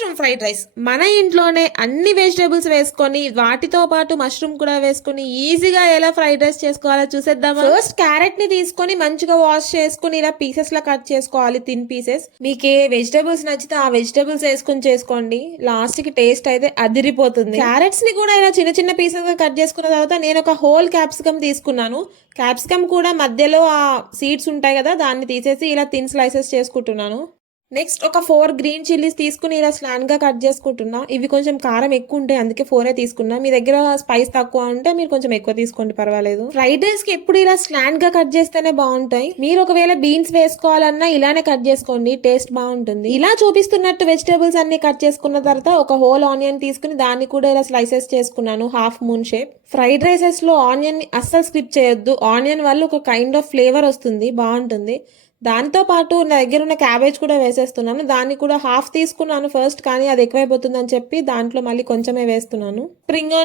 Mushroom fried rice మన ఇంట్లోనే అన్ని వెజిటేబుల్స్ వేసుకొని వాటితో పాటు మష్రూమ్ కూడా వేసుకొని ఈజీగా ఎలా ఫ్రైడ్ రైస్ చేసుకోవాలో చూసేద్దామా. ఫస్ట్ క్యారెట్ ని తీసుకొని మంచిగా వాష్ చేసుకుని ఇలా పీసెస్ లా కట్ చేసుకోవాలి, థిన్ పీసెస్. మీకు ఏ వెజిటేబుల్స్ నచ్చితే ఆ వెజిటేబుల్స్ వేసుకుని చేసుకోండి, లాస్ట్ కి టేస్ట్ అయితే అదిరిపోతుంది. క్యారెట్స్ ని కూడా ఇలా చిన్న చిన్న పీసెస్ గా కట్ చేసుకున్న తర్వాత నేను ఒక హోల్ క్యాప్సికమ్ తీసుకున్నాను. క్యాప్సికమ్ కూడా మధ్యలో ఆ సీడ్స్ ఉంటాయి కదా, దాన్ని తీసేసి ఇలా థిన్ స్లైసెస్ చేసుకుంటున్నాను. నెక్స్ట్ ఒక 4 గ్రీన్ చిల్లీస్ తీసుకుని ఇలా స్లాన్ గా కట్ చేసుకుంటున్నా. ఇవి కొంచెం కారం ఎక్కువ ఉంటాయి, అందుకే 4 తీసుకున్నా. మీ దగ్గర స్పైస్ తక్కువ ఉంటే మీరు కొంచెం ఎక్కువ తీసుకోండి, పర్వాలేదు. ఫ్రైడ్ రైస్ కి ఎప్పుడు ఇలా స్లాన్ గా కట్ చేస్తేనే బాగుంటాయి. మీరు ఒకవేళ బీన్స్ వేసుకోవాలన్నా ఇలానే కట్ చేసుకోండి, టేస్ట్ బాగుంటుంది. ఇలా చూపిస్తున్నట్టు వెజిటేబుల్స్ అన్ని కట్ చేసుకున్న తర్వాత ఒక హోల్ ఆనియన్ తీసుకుని దాన్ని కూడా ఇలా స్లైసెస్ చేసుకున్నాను, half moon shape. Fried rises లో ఆనియన్ ని అస్సలు స్కిప్ చేయొద్దు. ఆనియన్ వల్ల ఒక కైండ్ ఆఫ్ ఫ్లేవర్ వస్తుంది, బాగుంటుంది. దాంతో పాటు నా దగ్గర ఉన్న క్యాబేజ్ కూడా వేసేస్తున్నాను. దాన్ని కూడా హాఫ్ తీసుకున్నాను ఫస్ట్, కానీ అది ఎక్కువైపోతుందని చెప్పి దాంట్లో మళ్ళీ కొంచెమే వేస్తున్నాను. స్ప్రింగ్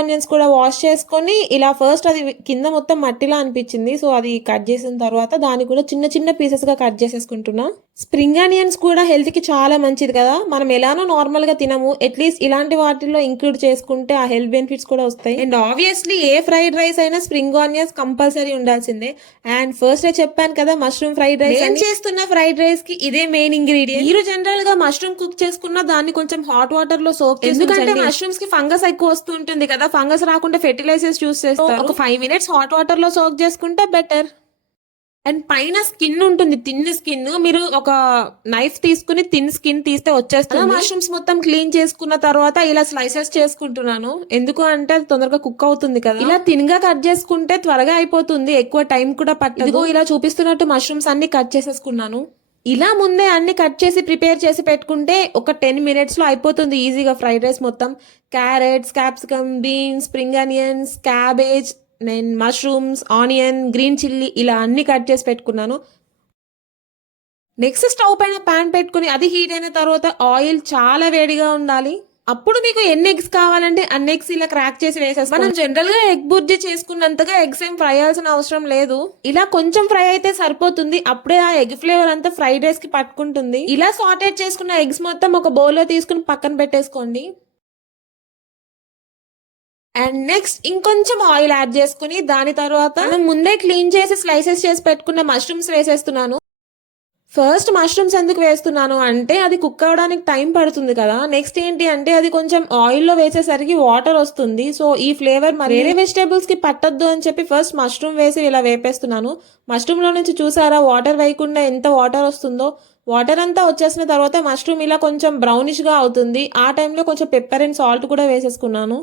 ఆనియన్స్ కూడా వాష్ చేసుకొని ఇలా ఫస్ట్ అది కింద మొత్తం మట్టిలా అనిపించింది, సో అది కట్ చేసిన తర్వాత దాన్ని కూడా చిన్న చిన్న పీసెస్ గా కట్ చేసేసుకుంటున్నా. స్ప్రింగ్ ఆనియన్స్ కూడా హెల్త్ కి చాలా మంచిది కదా, మనం ఎలానో నార్మల్ గా తినము, అట్లీస్ట్ ఇలాంటి వాటిల్లో ఇంక్లూడ్ చేసుకుంటే ఆ హెల్త్ బెనిఫిట్స్ కూడా వస్తాయి. And obviously A fried rice అయినా స్ప్రింగ్ ఆనియన్స్ కంపల్సరీ ఉండాల్సిందే. అండ్ ఫస్ట్ చెప్పాను కదా, మష్రూమ్ ఫ్రైడ్ రైస్ నేను చేస్తున్న ఫ్రైడ్ రైస్ కి ఇదే మెయిన్ ఇంగ్రీడియంట్. మీరు జనరల్ గా మష్రూమ్ కుక్ చేసుకున్న దాన్ని కొంచెం హాట్ వాటర్ లో సోక్ చేసి, ఎందుకంటే మష్రూమ్స్ కి ఫంగస్ ఎక్కువ వస్తుంటుంది కదా, ఫంగస్ రాకుండా ఫెర్టిలైజర్స్ యూస్ చేస్తారు. ఒక 5 minutes హాట్ వాటర్ లో సోక్ చేసుకుంటే బెటర్. అండ్ పైన స్కిన్ ఉంటుంది, తిన్ స్కిన్, మీరు ఒక నైఫ్ తీసుకుని తిన్ స్కిన్ తీస్తే వచ్చేస్తుంది. మష్రూమ్స్ మొత్తం క్లీన్ చేసుకున్న తర్వాత ఇలా స్లైసెస్ చేసుకుంటున్నాను, ఎందుకు అంటే అది తొందరగా కుక్ అవుతుంది కదా. ఇలా తిన్ గా కట్ చేసుకుంటే త్వరగా అయిపోతుంది, ఎక్కువ టైం కూడా పట్టదు. ఇలా చూపిస్తున్నట్టు మష్రూమ్స్ అన్ని కట్ చేసేసుకున్నాను. ఇలా ముందే అన్ని కట్ చేసి ప్రిపేర్ చేసి పెట్టుకుంటే ఒక 10 minutes లో అయిపోతుంది ఈజీగా ఫ్రైడ్ రైస్ మొత్తం. Carrots, capsicum, beans, spring onions, cabbage, నేను మష్రూమ్స్, ఆనియన్, గ్రీన్ చిల్లీ ఇలా అన్ని కట్ చేసి పెట్టుకున్నాను. నెక్స్ట్ స్టవ్ పైన ప్యాన్ పెట్టుకుని అది హీట్ అయిన తర్వాత ఆయిల్ చాలా వేడిగా ఉండాలి. అప్పుడు మీకు ఎన్ని ఎగ్స్ కావాలంటే అన్ని ఎగ్స్ ఇలా క్రాక్ చేసి వేసేస్తాం. మనం జనరల్ గా ఎగ్ బుర్జీ చేసుకున్నంతగా ఎగ్స్ ఏం ఫ్రై అవ్వాల్సిన అవసరం లేదు, ఇలా కొంచెం ఫ్రై అయితే సరిపోతుంది. అప్పుడే ఆ ఎగ్ ఫ్లేవర్ అంతా ఫ్రైడ్ రైస్ కి పట్టుకుంటుంది. ఇలా సాటేట్ చేసుకున్న ఎగ్స్ మొత్తం ఒక బౌల్ లో తీసుకుని పక్కన పెట్టేసుకోండి. అండ్ నెక్స్ట్ ఇంకొంచెం ఆయిల్ యాడ్ చేసుకుని దాని తర్వాత మనం ముందే క్లీన్ చేసి స్లైసెస్ చేసి పెట్టుకున్న మష్రూమ్స్ వేసేస్తున్నాను. ఫస్ట్ మష్రూమ్స్ ఎందుకు వేస్తున్నాను అంటే అది కుక్ అవడానికి టైం పడుతుంది కదా. నెక్స్ట్ ఏంటి అంటే అది కొంచెం ఆయిల్లో వేసేసరికి వాటర్ వస్తుంది, సో ఈ ఫ్లేవర్ వేరే వెజిటేబుల్స్ కి పట్టద్దు అని చెప్పి ఫస్ట్ మష్రూమ్ వేసి ఇలా వేపేస్తున్నాను. మష్రూమ్ లో నుంచి చూసారా వాటర్ వేయకుండా ఎంత వాటర్ వస్తుందో. వాటర్ అంతా వచ్చేసిన తర్వాత మష్రూమ్ ఇలా కొంచెం బ్రౌనిష్ గా అవుతుంది. ఆ టైంలో కొంచెం పెప్పర్ అండ్ సాల్ట్ కూడా వేసేసుకున్నాను.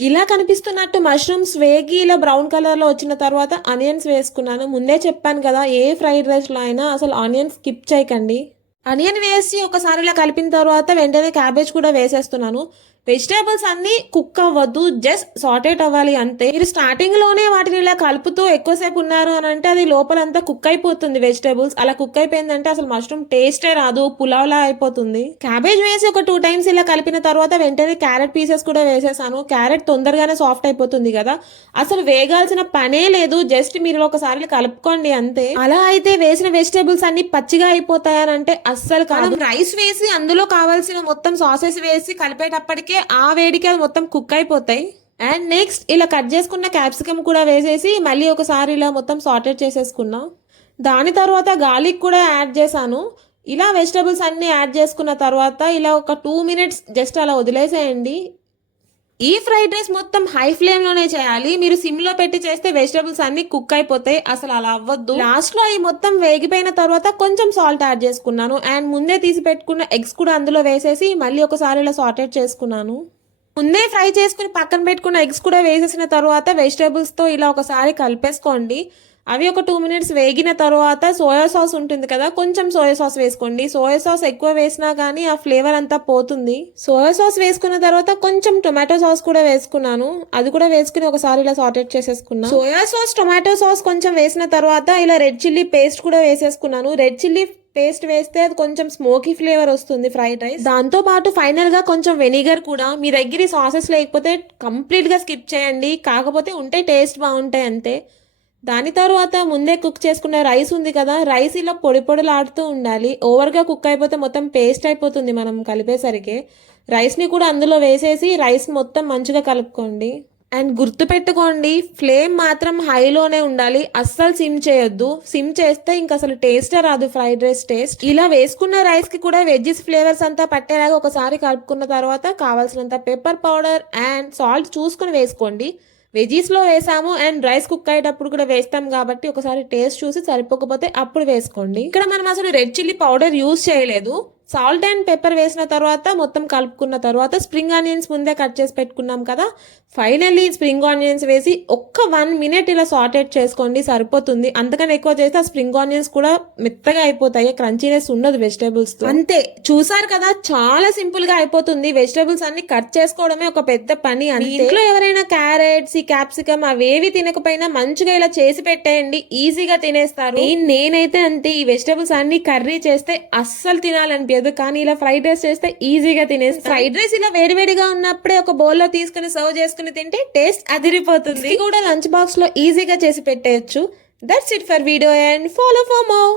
ఇలా కనిపిస్తున్నట్టు మష్రూమ్స్ వేగి ఇలా బ్రౌన్ కలర్ లో వచ్చిన తర్వాత ఆనియన్స్ వేసుకున్నాను. ముందే చెప్పాను కదా, ఏ ఫ్రైడ్ రైస్ లో అయినా అసలు ఆనియన్స్ స్కిప్ చేయకండి. ఆనియన్ వేసి ఒకసారి ఇలా కలిపిన తర్వాత వెంటనే క్యాబేజ్ కూడా వేసేస్తున్నాను. వెజిటేబుల్స్ అన్ని కుక్ అవ్వద్దు, జస్ట్ సాటేట్ అవ్వాలి అంతే. మీరు స్టార్టింగ్ లోనే వాటిని ఇలా కలుపుతూ ఎక్కువసేపు ఉన్నారు అని అంటే అది లోపలంతా కుక్ అయిపోతుంది వెజిటేబుల్స్. అలా కుక్ అయిపోయిందంటే అసలు మష్రూమ్ టేస్టే రాదు, పులావ్ లా అయిపోతుంది. క్యాబేజ్ వేసి ఒక 2 times ఇలా కలిపిన తర్వాత వెంటనే క్యారెట్ పీసెస్ కూడా వేసేసాను. క్యారెట్ తొందరగానే సాఫ్ట్ అయిపోతుంది కదా, అసలు వేగాల్సిన పనే లేదు, జస్ట్ మీరు ఒకసారి కలుపుకోండి అంతే. అలా అయితే వేసిన వెజిటేబుల్స్ అన్ని పచ్చిగా అయిపోతాయని అంటే అస్సలు కాదు. రైస్ వేసి అందులో కావాల్సిన మొత్తం సాసెస్ వేసి కలిపేటప్పటికే ఆ వేడికి అది మొత్తం కుక్ అయిపోతాయి. అండ్ నెక్స్ట్ ఇలా కట్ చేసుకున్న క్యాప్సికమ్ కూడా వేసేసి మళ్ళీ ఒకసారి ఇలా మొత్తం సాటెడ్ చేసేసుకున్నా. దాని తర్వాత గార్లిక్ కూడా యాడ్ చేశాను. ఇలా వెజిటబుల్స్ అన్ని యాడ్ చేసుకున్న తర్వాత ఇలా ఒక 2 minutes జస్ట్ అలా వదిలేసేయండి. ఈ ఫ్రైడ్ రైస్ మొత్తం హై ఫ్లేమ్ లోనే చేయాలి, మీరు సిమ్ లో పెట్టి చేస్తే వెజిటబుల్స్ అన్ని కుక్ అయిపోతాయి, అసలు అలా అవ్వద్దు. లాస్ట్ లో ఈ మొత్తం వేగిపోయిన తర్వాత కొంచెం సాల్ట్ యాడ్ చేసుకున్నాను. అండ్ ముందే తీసి పెట్టుకున్న ఎగ్స్ కూడా అందులో వేసేసి మళ్ళీ ఒకసారి ఇలా సాటెడ్ చేసుకున్నాను. ముందే ఫ్రై చేసుకుని పక్కన పెట్టుకున్న ఎగ్స్ కూడా వేసేసిన తర్వాత వెజిటబుల్స్ తో ఇలా ఒకసారి కలిపేసుకోండి. అవి ఒక 2 minutes వేగిన తర్వాత సోయా సాస్ ఉంటుంది కదా, కొంచెం సోయా సాస్ వేసుకోండి. సోయా సాస్ ఎక్కువ వేసినా కానీ ఆ ఫ్లేవర్ అంతా పోతుంది. సోయా సాస్ వేసుకున్న తర్వాత కొంచెం టొమాటో సాస్ కూడా వేసుకున్నాను. అది కూడా వేసుకుని ఒకసారి ఇలా సాటెడ్ చేసేసుకున్నా. సోయా సాస్, టొమాటో సాస్ కొంచెం వేసిన తర్వాత ఇలా రెడ్ చిల్లీ పేస్ట్ కూడా వేసేసుకున్నాను. రెడ్ చిల్లీ పేస్ట్ వేస్తే అది కొంచెం స్మోకీ ఫ్లేవర్ వస్తుంది ఫ్రైడ్ రైస్. దాంతో పాటు ఫైనల్ గా కొంచెం వెనిగర్ కూడా. మీ దగ్గర సాసెస్ లేకపోతే కంప్లీట్ గా స్కిప్ చేయండి, కాకపోతే ఉంటే టేస్ట్ బాగుంటాయి అంతే. దాని తర్వాత ముందే కుక్ చేసుకున్న రైస్ ఉంది కదా, రైస్ ఇలా పొడి పొడిలాడుతూ ఉండాలి. ఓవర్గా కుక్ అయిపోతే మొత్తం పేస్ట్ అయిపోతుంది మనం కలిపేసరికి. రైస్ని కూడా అందులో వేసేసి రైస్ మొత్తం మంచిగా కలుపుకోండి. అండ్ గుర్తుపెట్టుకోండి, ఫ్లేమ్ మాత్రం హైలోనే ఉండాలి, అస్సలు సిమ్ చేయొద్దు. సిమ్ చేస్తే ఇంకా అసలు టేస్టే రాదు ఫ్రైడ్ రైస్ టేస్ట్. ఇలా వేసుకున్న రైస్కి కూడా వెజ్జెస్ ఫ్లేవర్స్ అంతా పట్టేలాగా ఒకసారి కలుపుకున్న తర్వాత కావాల్సినంత పెప్పర్ పౌడర్ అండ్ సాల్ట్ చూసుకొని వేసుకోండి. వెజీస్లో వేసాము అండ్ రైస్ కుక్ అయ్యేటప్పుడు కూడా వేస్తాం కాబట్టి ఒకసారి టేస్ట్ చూసి సరిపోకపోతే అప్పుడు వేసుకోండి. ఇక్కడ మనం అసలు రెడ్ చిల్లీ పౌడర్ యూజ్ చేయలేదు. సాల్ట్ అండ్ పెప్పర్ వేసిన తర్వాత మొత్తం కలుపుకున్న తర్వాత స్ప్రింగ్ ఆనియన్స్ ముందే కట్ చేసి పెట్టుకున్నాం కదా, ఫైనల్లీ స్ప్రింగ్ ఆనియన్స్ వేసి ఒక్క 1 minute ఇలా సాటేట్ చేసుకోండి, సరిపోతుంది. అంతకన్నా ఎక్కువ చేస్తే ఆ స్ప్రింగ్ ఆనియన్స్ కూడా మెత్తగా అయిపోతాయి, క్రంచీనెస్ ఉండదు వెజిటేబుల్స్ తో. అంతే, చూసారు కదా, చాలా సింపుల్ గా అయిపోతుంది. వెజిటేబుల్స్ అన్ని కట్ చేసుకోవడమే ఒక పెద్ద పని. ఇంట్లో ఎవరైనా క్యారెట్స్, ఈ క్యాప్సికమ్ అవేవి తినకపోయినా మంచిగా ఇలా చేసి పెట్టేయండి, ఈజీగా తినేస్తారు. నేనైతే అంతే, ఈ వెజిటేబుల్స్ అన్ని కర్రీ చేస్తే అస్సలు తినాలనిపించదు, కానీ ఇలా ఫ్రైడ్ రైస్ చేస్తే ఈజీగా తినేస్తాను. ఫ్రైడ్ రైస్ ఇలా వేడివేడిగా ఉన్నప్పుడే ఒక బౌల్ లో తీసుకుని సర్వ్ చేసుకుని తింటే టేస్ట్ అదిరిపోతుంది. ఇది కూడా లంచ్ బాక్స్ లో ఈజీగా చేసి పెట్టేయచ్చు. That's it for video and follow for more.